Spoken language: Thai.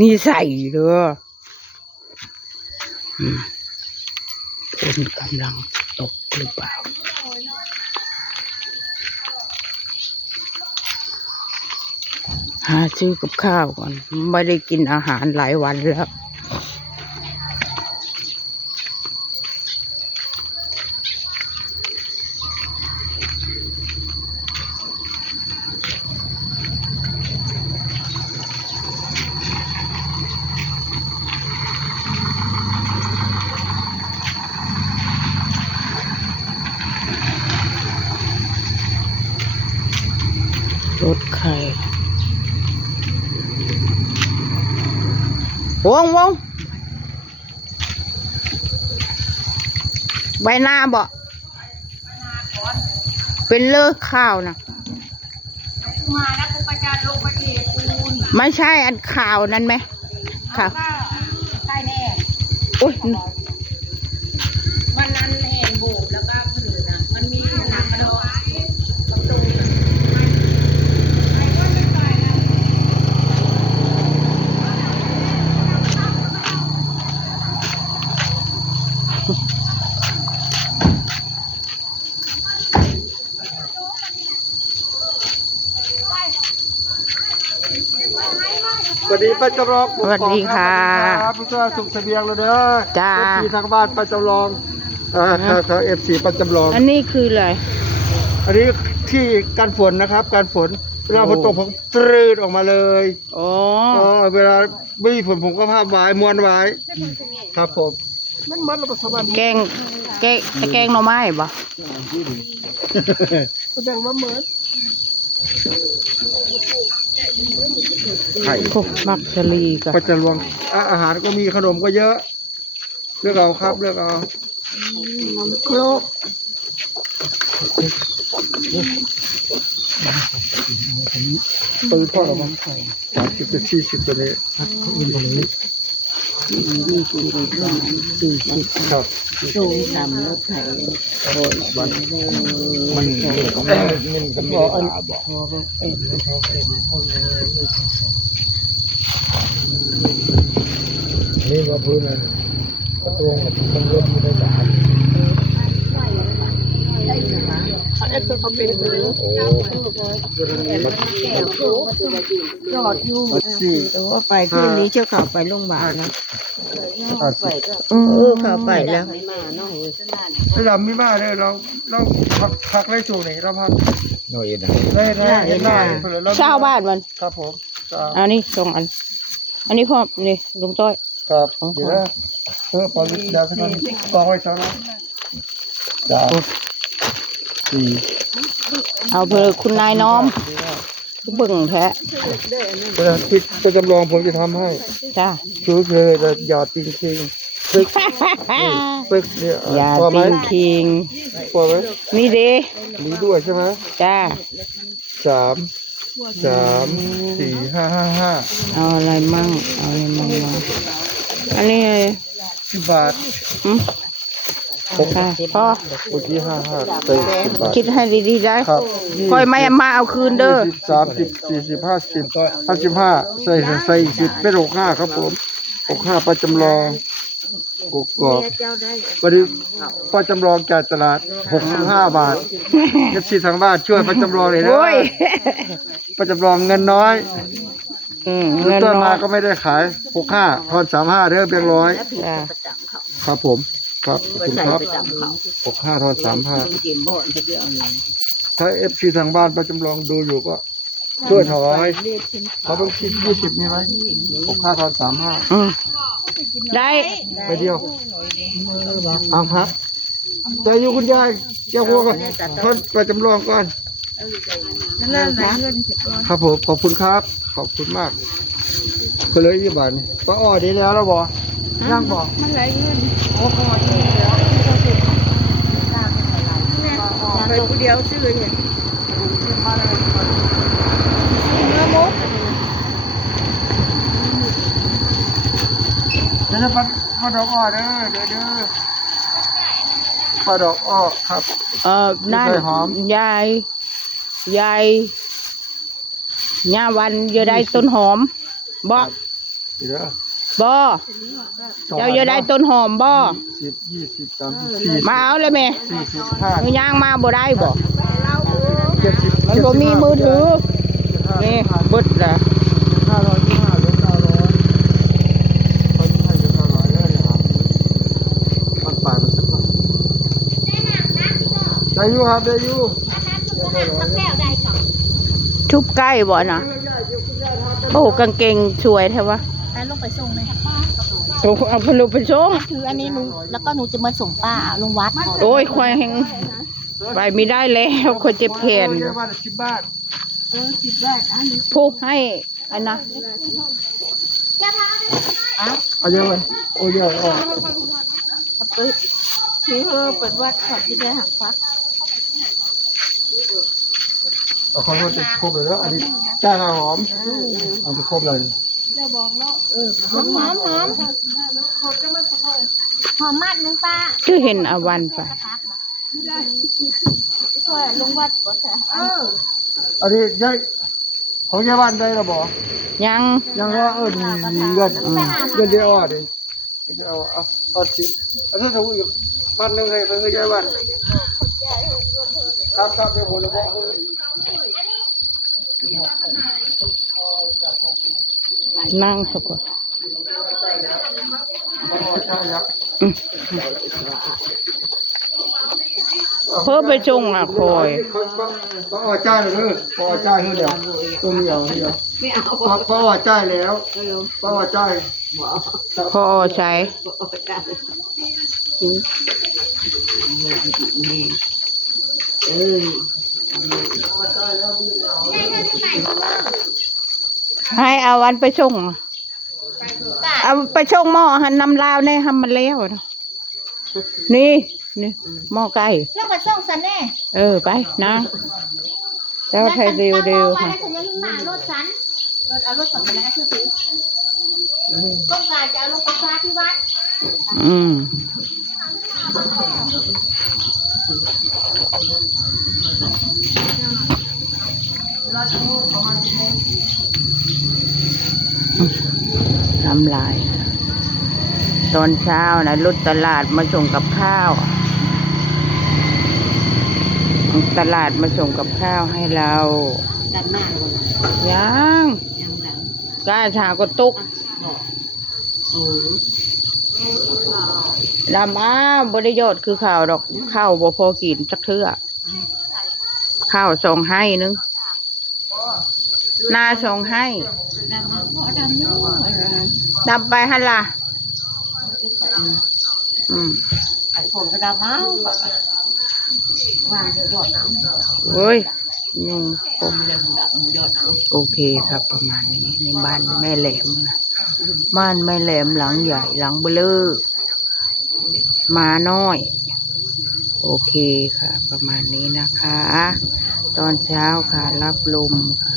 นี่ใส่เด้อฝนกำลังตกหรือเปล่าหาซื้อกับข้าวก่อนไม่ได้กินอาหารหลายวันแล้วรถใครวงใบหน้าบ่เป็นเลิกข้าวนะมาแล้วกูประจานลงมาเทปูน ไม่ใช่อันข่าวนั้นไหมข่าว ใช่แน่ อุ้ย วันนั้นเห็นโบกแล้วก็ผืนอ่ะมันมีหนังกระดองประตูสวัสดีป้าจำลอง สวัสดีค่ะ ครับผู้ช่วยส่งเสบียงเลยเด้อ จ้า FC ทางบ้านป้าจำลองทาง FC ป้าจำลอง อันนี้คืออะไร อันนี้ที่กันฝนนะครับการฝนเวลาฝนตกผมตรืดออกมาเลย อ๋อ เวลาไม่มีฝนผมก็ภาพไว้ม้วนไว้ครับผมมันมัดแล้วก็สบาย แกงหน่อไม้บ่ แสดงว่าเหมือน ไข่มักสลีกับ ป้าจำลองอาหารก็มีขนมก็เยอะเลือกเอาครับเลือกเอา น้ำโครก ปืนทอดออกมา30ถึง40ตัวนี้ครับครับ สูงต่ำแล้วไข่ มันก็ไม่ได้ตาบอกนี่ว่าพื้นอะไรกระตวงมันเริ่มไม่ได้ตาเขาเป็นโอ้จอดอยู่แต่ว่าไปคืนนี้เชื่อข่าวไปโรงพยาบาลนะข่าวไปแล้วระดับมีมาเลยเราพักได้ช่วงไหนเราพัก โนเอ็น ได้ เช่าบ้านมัน ครับผม อันนี้2 อัน อันนี้พ่อนี่ลุงต้อย ครับเดี๋ยวนะพอเดี๋ยวจะกองไว้ช้อนนะจ้าสี่ เอาเพื่อคุณนายน้อมเบิ่งแท้ เวลาที่จะจำลองผมจะทำให้ จ้า คือจะหยอดจริงๆปึ๊กเนี่ย อย่า พอไหม ติงคิง พอไหม นี่เด้ นี้ด้วยใช่ไหม จ้า สามสี่ห้า เอาอะไรมั่งเอาอะไรมั่งวะอันนี้ 10 บาท อืมค่ะพ่อ เมื่อกี้ห้าไป10 บาท คิดให้ดีๆได้ ครับ ค่อยไม่มาเอาคืนเด้อ 20 30 40 55ใส่อีก10เป็น65ครับผม65ประจำลองกกอกวันนี้ป้าจำลองจากตลาด65 บาทเอฟซีทางบ้านช่วยป้าจำลองเลยนะ โอ้ย ป้าจำลองเงินน้อย เงิน ต้น น้ มา อย ก็ไม่ได้ขาย65ทอน35เด้อเพียงร้อย จ้า ครับผมครับขอบคุณครับ65ทอน35ถ้าเอฟซีทางบ้านป้าจำลองดูอยู่ก็ช่วยถอยเขาต้องคิด20มีไหม65ทอน35 อืมได้ ไปเดียวเอาครับใจอยู่คุณยายแก้วหัวก่อนทอนป้าจำลองก่อนครับผมขอบคุณครับขอบคุณมากก็เลยยี่บาทนี่ป้าอ้อดีแล้วแล้วบอกย่างบอก มันไหลเงิน โอ้ก็ดีแล้ว ไปผู้เดียวซื้อเนี่ย มาเลย เนื้อมุก เดี๋ยวป้าดอกอ้อเด้อเด้อป้าดอกอ้อครับ นั่น ใส่หอม ยายย่าวันอยู่ได้ต้นหอมบ่ อีกแล้ว บ่เจ้าจะได้ต้นหอมบ่ 10 20 30 มาเอาเลยแม่ 40 มือย่างมาบ่ได้บ่ 50 มันบ่มีมือถือนี่เบิดละ 525เหลือ900ตอนนี้ให้เหลือ900แล้วเนี่ยครับมันป่ามันสักได้อยู่ครับได้อยู่ ชุบใกล้บ่น่ะโอ้กางเกงสวยแท้วะ ไปลงไปส่งเลยค่ะ โอ้เอาพลุไปส่ง ถืออันนี้หนูแล้วก็หนูจะมาส่งป้าลงวัด โอ้ยควายแหงไปไม่ได้แล้วคนเจ็บแขน เยอะมาก10 บาท ผู้ให้อันนะ เอาเยอะเลยโอ้เยอะอ่ะ ถือเปิดวัดขอที่ได้หักฟัก เอาขอโทษจะครบเลยแล้วอันนี้จ้าข้าวหอมเอาไปครบเลย หอมมากนึงป้า ชื่อเห็นอาวันไป ช่วยลงวัดบ่ค่ะ อันนี้ยายของยายบ้านได้หรอบ่ ยัง ยังรอเงินเงินเดียวอ่ะดิเดี๋ยวเอาสิอันนี้ถูกอีกบ้านนึงให้ไปให้ยายบ้านครับเดี๋ยวผมจะบอก นั่งสักก่อนเพิ่มไปจงอ่ะคอย ป้าอ๋อจ่ายเลยป้าอ๋อจ่ายเดี๋ยวตัวเดียวป้าอ๋อจ่ายแล้วป้าอ๋อจ่าย พอใช้ให้อาวันไปชงเอาไปชงหม้อหันน้ำลาวในทำมันแล้วนี่หม้อไก่ แล้วมาส่งสันแน่ ไปนะเจ้าไทยเร็วๆค่ะ ฉันยังมารถฉันเอารถสันไปแล้วคือตีต้องการจะเอาลงไปฟ้าที่วัด น้ำลาย ตอนเช้านะรถตลาดมาส่งกับข้าว ตลาดมาส่งกับข้าวให้เรา ดันหน้าเลย ยังกล้าชาก็ตุกดำบริยอดคือข้าวดอกข้าวบ่พอกินจักเทื่อข้าวส่งให้นึงนาส่งให้ดำไปฮันล่ะไอ้ผมก็ดำเอาวางยอดเอา เฮ้ยยุงคม ยอดเอา โอเคครับประมาณนี้ในบ้านแม่แหลมนะบ้านแม่แหลมหลังใหญ่หลังเบลอมาน้อย โอเคค่ะ ประมาณนี้นะคะ ตอนเช้าค่ะรับลมค่ะ